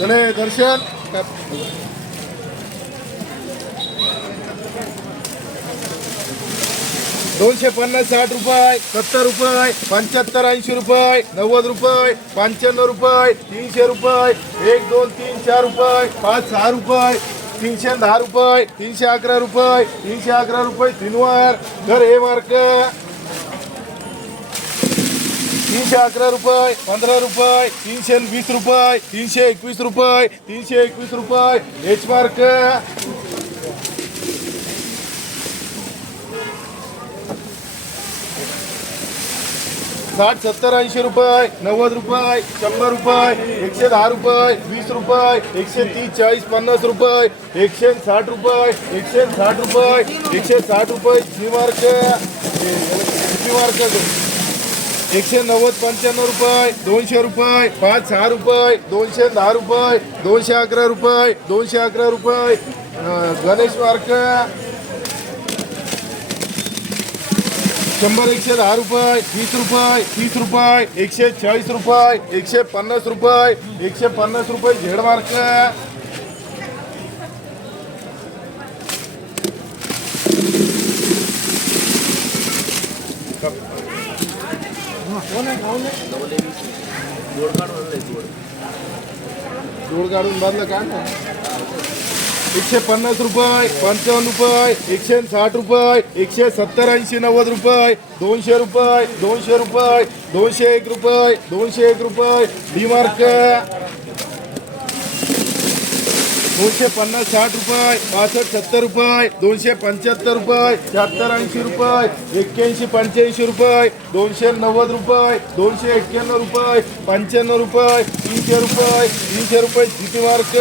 चले दर्शन. दोनशे पन्नास साठ रुपये सत्तर रुपये पंच्याहत्तर ऐंशी रुपये नव्वद रुपये पंच्याण्णव रुपये तीनशे रुपये एक दोन तीन चार रुपये पाच सहा रुपये तीनशे दहा रुपये तीनशे अकरा रुपये तीनशे अकरा रुपये तीनवर घर हे मार्क तीनशे अकरा रुपये पंधरा रुपये तीनशे वीस रुपये तीनशे एकवीस रुपये तीनशे एकवीस रुपये. एच मार्क साठ सत्तर ऐंशी रुपये नव्वद रुपये शंभर रुपये एकशे दहा रुपये वीस रुपये एकशे तीस चाळीस पन्नास रुपये एकशे साठ रुपये एकशे साठ रुपये एकशे साठ रुपये. सी मार्क मार्क एकशे नव्वद पंच्याण्णव रुपये दोनशे रुपये पाच सहा रुपये दोनशे दहा रुपये दोनशे अकरा रुपये दोनशे अकरा रुपये. गणेश मार्क शंभर एकशे दहा रुपये वीस रुपये तीस रुपये एकशे चाळीस रुपये एकशे पन्नास रुपये एकशे पन्नास रुपये झेड मार्क जोड काढून बांधलं का? ना एकशे पन्नास रुपये पंचावन्न रुपये एकशे साठ रुपये एकशे सत्तर ऐंशी नव्वद रुपये दोनशे रुपये दोनशे रुपये दोनशे एक रुपये दोनशे एक रुपये डीमार्क दोनशे पन्नास साठ रुपये पासष्ट सत्तर रुपये दोनशे पंच्याहत्तर रुपये शहात्तर ऐंशी रुपये एक्क्याऐंशी पंच्याऐंशी रुपये दोनशे नव्वद रुपये दोनशे एक्क्याण्णव रुपये पंच्याण्णव रुपये तीनशे रुपये तीनशे रुपये सिटी मार्क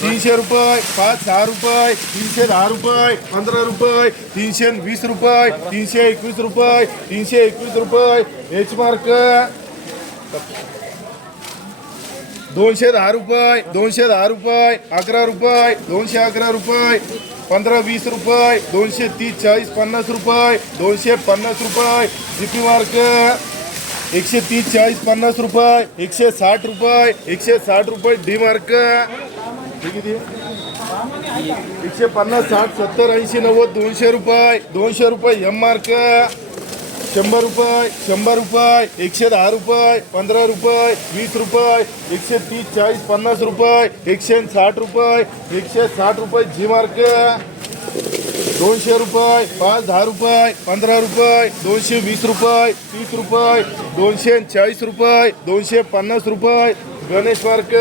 तीनशे रुपये पाच सहा रुपये तीनशे दहा रुपये पंधरा रुपये तीनशे वीस रुपये तीनशे एकवीस रुपये तीनशे एकवीस रुपये एच मार्क. दोनशे दहा रुपये दोनशे दहा रुपये अकरा रुपये दोनशे अकरा रुपये पंधरा वीस रुपये दोनशे तीस चाळीस पन्नास रुपये दोनशे पन्नास रुपये जीपी मार्क एकशे तीस चाळीस पन्नास रुपये एकशे साठ रुपये एकशे साठ रुपये डी मार्क. एकशे पन्नास साठ सत्तर ऐंशी नव्वद दोनशे रुपये दोनशे रुपये एम मार्क. शंभर रुपये शंभर रुपये एकशे दहा रुपये पंधरा रुपये वीस रुपये एकशे तीस चाळीस पन्नास रुपये एकशे साठ रुपये एकशे साठ रुपये जी मार्क. दोनशे रुपये पाच दहा रुपये पंधरा रुपये दोनशे वीस रुपये तीस रुपये दोनशे चाळीस रुपये दोनशे पन्नास रुपये गणेश मार्क.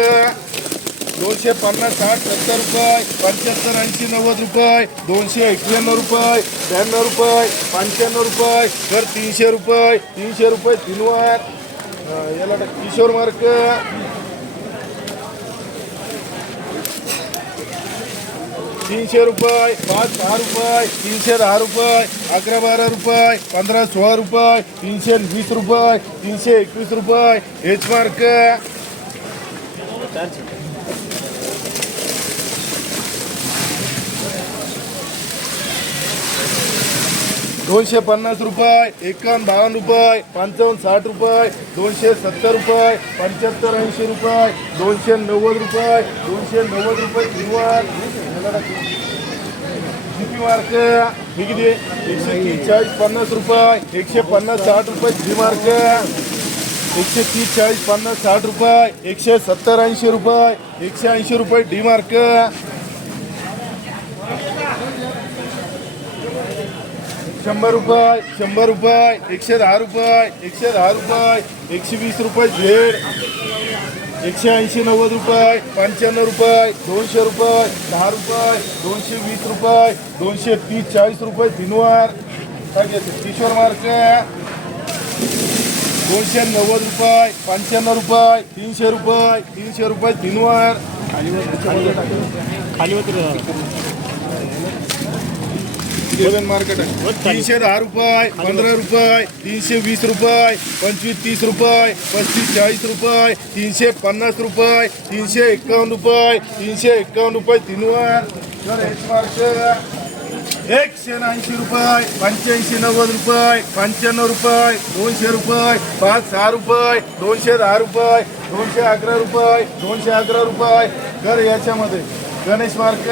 दोनशे पन्नास साठ सत्तर रुपये पंच्याहत्तर ऐंशी नव्वद रुपये दोनशे एक्क्याण्णव रुपये ब्याण्णव रुपये पंच्याण्णव रुपये तर तीनशे रुपये तीनशे रुपये तीनवार. याला किशोर मार्क. तीनशे रुपये पाच सहा रुपये तीनशे दहा रुपये अकरा बारा रुपये पंधरा सोळा रुपये तीनशे वीस रुपये तीनशे एकवीस रुपये. H mark. दोनशे पन्नास रुपये एकावन्न बावन्न रुपये पंचावन्न साठ रुपये दोनशे सत्तर रुपये पंच्याहत्तर ऐंशी रुपये दोनशे नव्वद रुपये दोनशे नव्वद रुपये किंमत किती मार्क मी किती एकशे तीस चाळीस पन्नास रुपये एकशे पन्नास साठ रुपये जी मार्क. एकशे तीस चाळीस पन्नास साठ रुपये एकशे सत्तर ऐंशी रुपये एकशे ऐंशी रुपये डी मार्क. शंभर रुपये शंभर रुपये एकशे दहा रुपये एकशे दहा रुपये एकशे वीस रुपये झेड एकशे ऐंशी नव्वद रुपये पंच्याण्णव रुपये दोनशे रुपये दहा रुपये दोनशे वीस रुपये दोनशे तीस चाळीस रुपये तीनवर. काय घ्यायचं? किशोर मार्क दोनशे नव्वद रुपये पंच्याण्णव रुपये तीनशे रुपये तीनशे रुपये तीनवर. खाली खाली सेवन मार्केट आहे. तीनशे दहा रुपये पंधरा रुपये तीनशे वीस रुपये पंचवीस तीस रुपये पस्तीस चाळीस रुपये तीनशे पन्नास रुपये तीनशे एकावन्न रुपये तीनशे एकावन्न रुपये तीनवर. एकशे ऐंशी रुपये पंच्याऐंशी नव्वद रुपये पंच्याण्णव रुपये दोनशे रुपये पाच सहा रुपये दोनशे दहा रुपये दोनशे अकरा रुपये दोनशे अकरा रुपये. कर याच्यामध्ये गणेश मार्क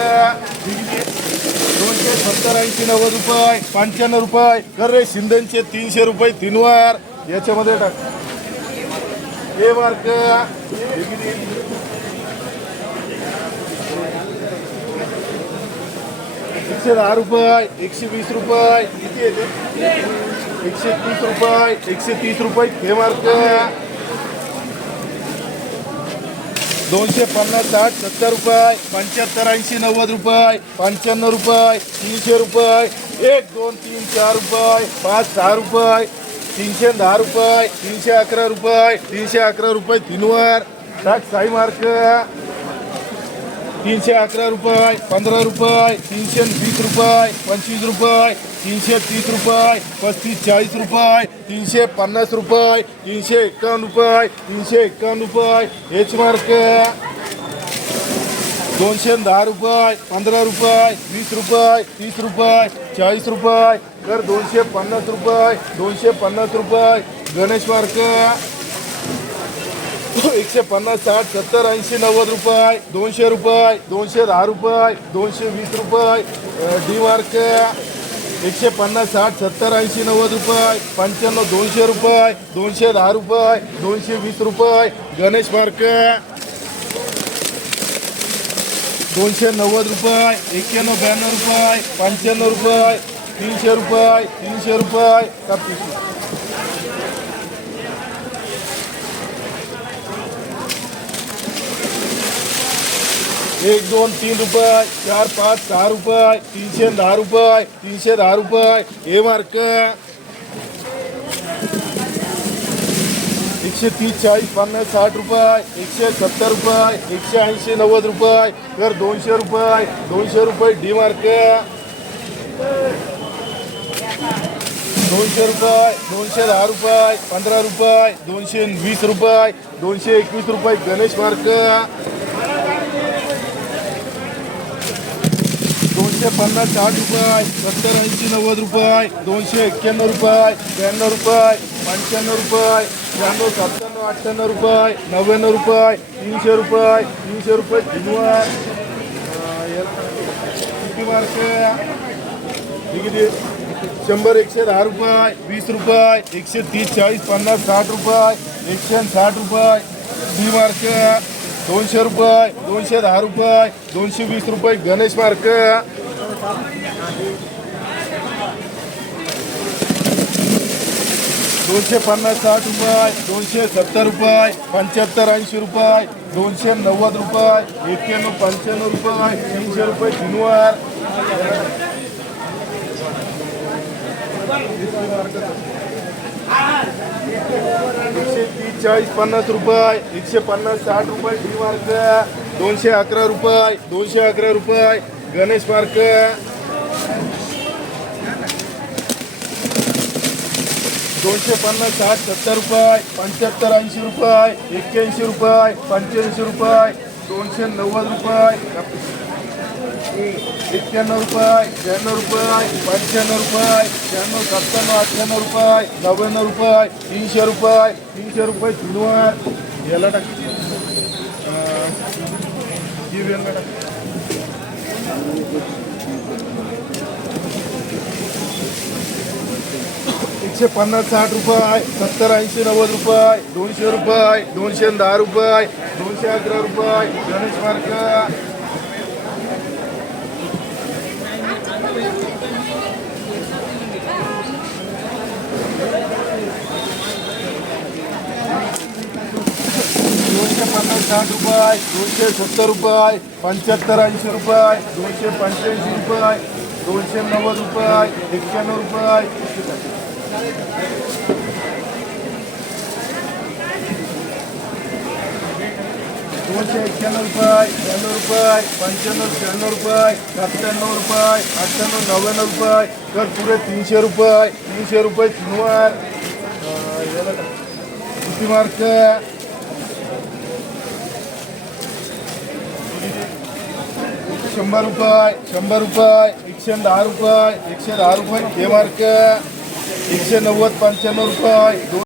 एकशे सत्तर ऐंशी नव्वद रुपये पंच्याण्णव रुपये कर रे शिंदेचे तीनशे रुपये तीन वार याच्यामध्ये टाक. हे मार्क एकशे दहा रुपये एकशे वीस रुपये. किती येते एकशे तीस रुपये एकशे तीस रुपये. हे मार्क दोनशे पन्नास साठ सत्तर रुपये पंच्याहत्तर ऐंशी नव्वद रुपये पंच्याण्णव रुपये तीनशे रुपये एक दोन तीन चार रुपये पाच सहा रुपये तीनशे दहा रुपये तीनशे अकरा रुपये तीनशे अकरा रुपये तीनवर. साई मार्क. तीनशे अकरा रुपये पंधरा रुपये तीनशे वीस रुपये पंचवीस रुपये तीनशे तीस रुपये पस्तीस चाळीस रुपये तीनशे पन्नास रुपये तीनशे एक्कावन्न रुपये तीनशे एक्कावन्न रुपये एच मार्क. दोनशे दहा रुपये पंधरा रुपये वीस रुपये तीस रुपये चाळीस रुपये कर दोनशे पन्नास रुपये दोनशे पन्नास रुपये गणेश मार्क. एकशे पन्नास साठ सत्तर ऐंशी नव्वद रुपये दोनशे रुपये दोनशे दहा रुपये दोनशे वीस रुपये डी मार्क एकशे पन्नास साठ सत्तर ऐंशी नव्वद रुपये पंच्याण्णव दोनशे रुपये दोनशे दहा रुपये दोनशे वीस रुपये गणेश मार्क दोनशे नव्वद रुपये एक्क्याण्णव ब्याण्णव रुपये पंच्याण्णव रुपये तीनशे रुपये तीनशे रुपये. एक दोन तीन रुपये चार पाच सहा रुपये तीनशे दहा रुपये तीनशे दहा रुपये हे मार्क. एकशे तीस चाळीस पन्नास साठ रुपये एकशे सत्तर रुपये एकशे ऐंशी नव्वद रुपये तर दोनशे रुपये दोनशे रुपये डी मार्क. दोनशे रुपये दोनशे दहा रुपये पंधरा रुपये दोनशे वीस रुपये दोनशे एकवीस रुपये गणेश मार्क. दोनशे पन्नास साठ रुपये सत्तर ऐंशी नव्वद रुपये दोनशे एक्क्याण्णव रुपये ब्याण्णव रुपये पंच्याण्णव रुपये शहाण्णव सत्त्याण्णव अठ्ठ्याण्णव रुपये नव्याण्णव रुपये तीनशे रुपये तीनशे रुपये तीनवर किती मार्क किती? शंभर एकशे दहा रुपये वीस रुपये एकशे तीस चाळीस पन्नास साठ रुपये एकशे साठ रुपये. डी मार्क दोनशे रुपये दोनशे दहा रुपये दोनशे वीस रुपये. गणेश मार्क दोनशे पन्नास साठ रुपये दोनशे सत्तर रुपये पंच्याहत्तर ऐंशी रुपये दोनशे नव्वद रुपये एक्क्याण्णव पंच्याण्णव रुपये तीनशे रुपये शनिवार एकशे तीस चाळीस पन्नास रुपये एकशे पन्नास साठ रुपये डी मार्क दोनशे अकरा रुपये दोनशे अकरा रुपये गणेश पार्क. दोनशे पन्नास साठ सत्तर रुपये पंच्याहत्तर ऐंशी रुपये एक्क्याऐंशी रुपये पंच्याऐंशी रुपये दोनशे नव्वद रुपये एक्क्याण्णव रुपये शहाण्णव रुपये पंच्याण्णव रुपये शहाण्णव सत्त्याण्णव अठ्ठ्याण्णव रुपये नव्याण्णव रुपये तीनशे रुपये तीनशे रुपये तीनवर याला टाक. जीव ही टाक. एकशे पन्नास साठ रुपये सत्तर ऐंशी नव्वद रुपये दोनशे रुपये दोनशे दहा रुपये दोनशे अकरा रुपये गणेश मार्क. दोनशे पन्नास साठ रुपये दोनशे सत्तर रुपये पंच्याहत्तर ऐंशी रुपये दोनशे पंच्याऐंशी रुपये दोनशे नव्वद रुपये एक्क्याण्णव रुपये. दोनशे एक्क्याण्णव रुपये ब्याण्णव रुपये पंच्याण्णव शहाण्णव रुपये सत्त्याण्णव रुपये अठ्ठ्याण्णव नव्याण्णव रुपये. तर पुढे तीनशे रुपये तीनशे रुपये तीनवर किती मार्क शंभर रुपये शंभर रुपये एकशे दहा रुपये एकशे दहा रुपये हे मार्क. एकशे नव्वद पंच्याण्णव रुपये दोन